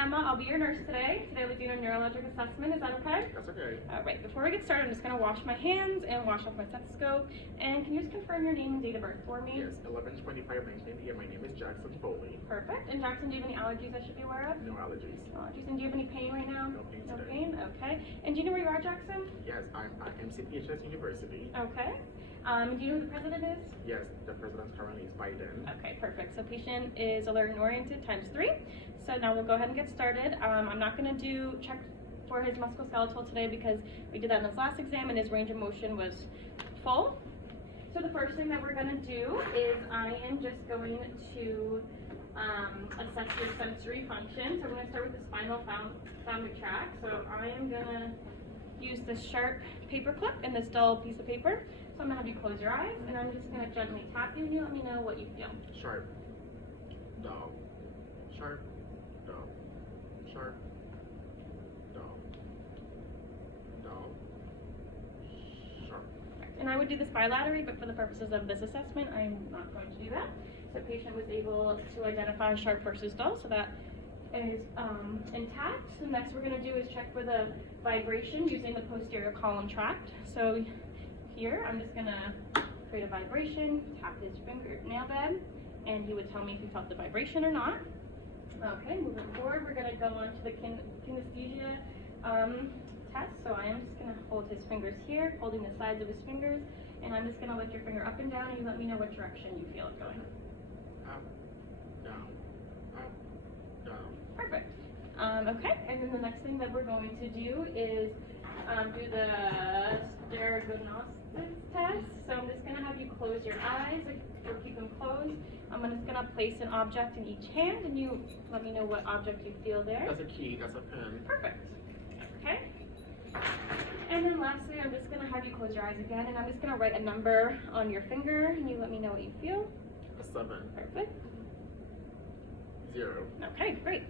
Emma. I'll be your nurse today. Today we'll be doing a neurologic assessment. Is that okay? That's okay. All right. Before we get started, I'm just going to wash my hands and wash off my stethoscope. And can you just confirm your name and date of birth for me? Yes, 11/25/1988. My name is Jackson Foley. Perfect. And Jackson, do you have any allergies I should be aware of? No allergies. No allergies. And do you have any pain right now? No pain No today. pain? Okay. And do you know where you are, Jackson? Yes, I'm at MCPHS University. Okay. Do you know who the president is? Yes, the president currently is Biden. Okay, perfect. So patient is alert and oriented ×3. So now we'll go ahead and get started. I'm not going to do check for his musculoskeletal today because we did that in his last exam and his range of motion was full. So the first thing that we're going to do is I am just going to assess your sensory function. So I'm going to start with the spinal foundry tract. So I am going to use this sharp paper clip and this dull piece of paper. So I'm going to have you close your eyes and I'm just going to gently tap you and you let me know what you feel. Sharp, dull, sharp, dull, sharp, dull, dull, sharp. And I would do this bilaterally, but for the purposes of this assessment, I'm not going to do that. So patient was able to identify sharp versus dull, so that is intact. So next we're going to do is check for the vibration using the posterior column tract. So here, I'm just going to create a vibration, tap his fingernail bed, and he would tell me if he felt the vibration or not. Okay, moving forward, we're going to go on to the kinesthesia test. So I am just going to hold his fingers here, holding the sides of his fingers, and I'm just going to lift your finger up and down, and you let me know what direction you feel it going. Up, down, up, down. Perfect. Okay, and then the next thing that we're going to do is do the sterognosis test. So I'm just going to have you close your eyes or keep them closed. I'm just going to place an object in each hand and you let me know what object you feel there. That's a key, that's a pen. Perfect. Okay. And then lastly, I'm just going to have you close your eyes again and I'm just going to write a number on your finger and you let me know what you feel. A 7. Perfect. 0. Okay, great.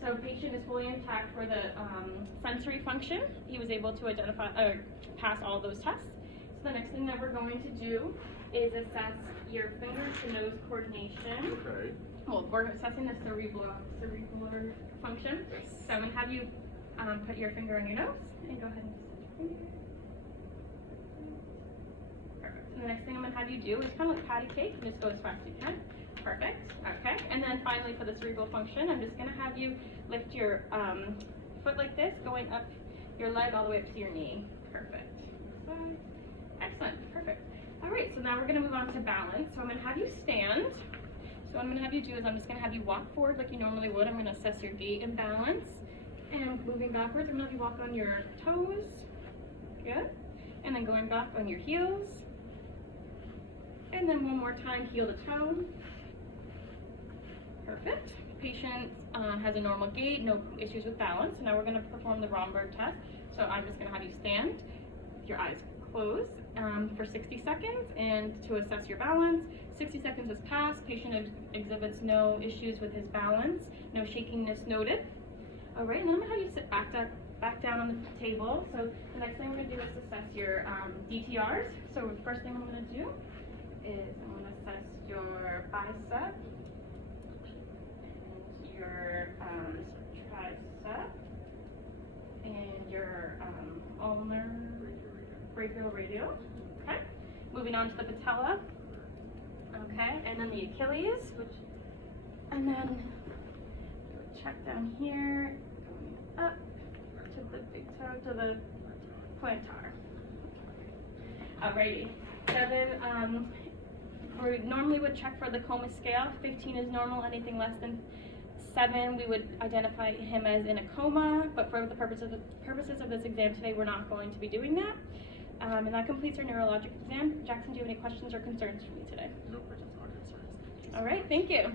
So patient is fully intact for the sensory function. He was able to identify pass all those tests. So the next thing that we're going to do is assess your finger to nose coordination. Okay. Well, we're assessing the cerebral function. Yes. So I'm going to have you put your finger on your nose and go ahead and assess your finger. Perfect. And the next thing I'm going to have you do is kind of like patty cake and just go as fast as you can. Perfect. Okay. And then finally for the cerebral function, I'm just going to have you lift your foot like this, going up your leg all the way up to your knee. Perfect. Excellent. Perfect. All right. So now we're going to move on to balance. So I'm going to have you stand. So what I'm going to have you do is I'm just going to have you walk forward like you normally would. I'm going to assess your gait and balance. And moving backwards, I'm going to have you walk on your toes. Good. And then going back on your heels. And then one more time, heel to toe. Perfect. Patient has a normal gait, no issues with balance. So now we're going to perform the Romberg test. So I'm just going to have you stand with your eyes closed for 60 seconds and to assess your balance. 60 seconds has passed. Patient exhibits no issues with his balance, no shakiness noted. All right, and then I'm going to have you sit back down on the table. So the next thing we're going to do is assess your DTRs. So the first thing I'm going to do is I'm going to assess your bicep, and your tricep, and your ulnar brachioradial. Okay. Moving on to the patella. Okay, and then the Achilles, and then check down here, going up to the big toe, to the plantar. Alrighty. 7. We normally would check for the coma scale. 15 is normal. Anything less than 7, we would identify him as in a coma. But for the purposes of this exam today, we're not going to be doing that. And that completes our neurologic exam. Jackson, do you have any questions or concerns for me today? No questions or concerns. All right. Thank you.